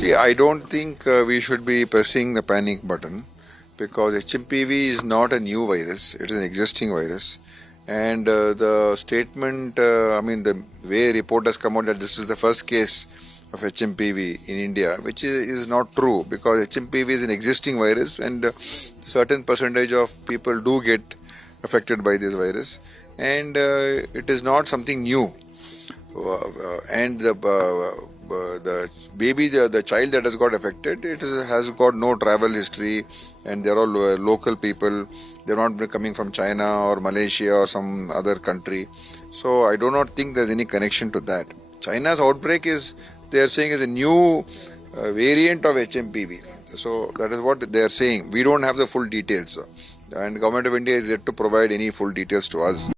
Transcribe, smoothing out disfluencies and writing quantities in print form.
See, I don't think we should be pressing the panic button because HMPV is not a new virus, it is an existing virus. And the statement, the way report has come out that this is the first case of HMPV in India, which is not true because HMPV is an existing virus and certain percentage of people do get affected by this virus, and it is not something new. And the baby, the child that has got affected, has got no travel history, and they're all local people. They're not coming from China or Malaysia or some other country. So I do not think there's any connection to that. China's outbreak is, they are saying, is a new variant of HMPV. So that is what they are saying. We don't have the full details, and Government of India is yet to provide any full details to us.